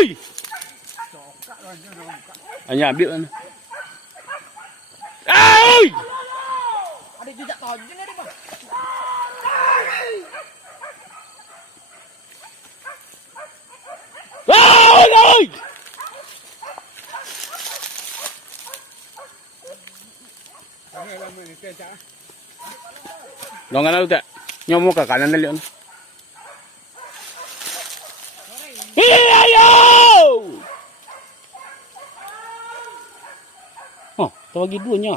Oi! Hanya ambil mana? Oi! Ada jejak tajam ni ada bang. Oi! Dongan lalu tak? Nyomo ke kanan dali on. Ayo! Oh, tu bagi dua nya.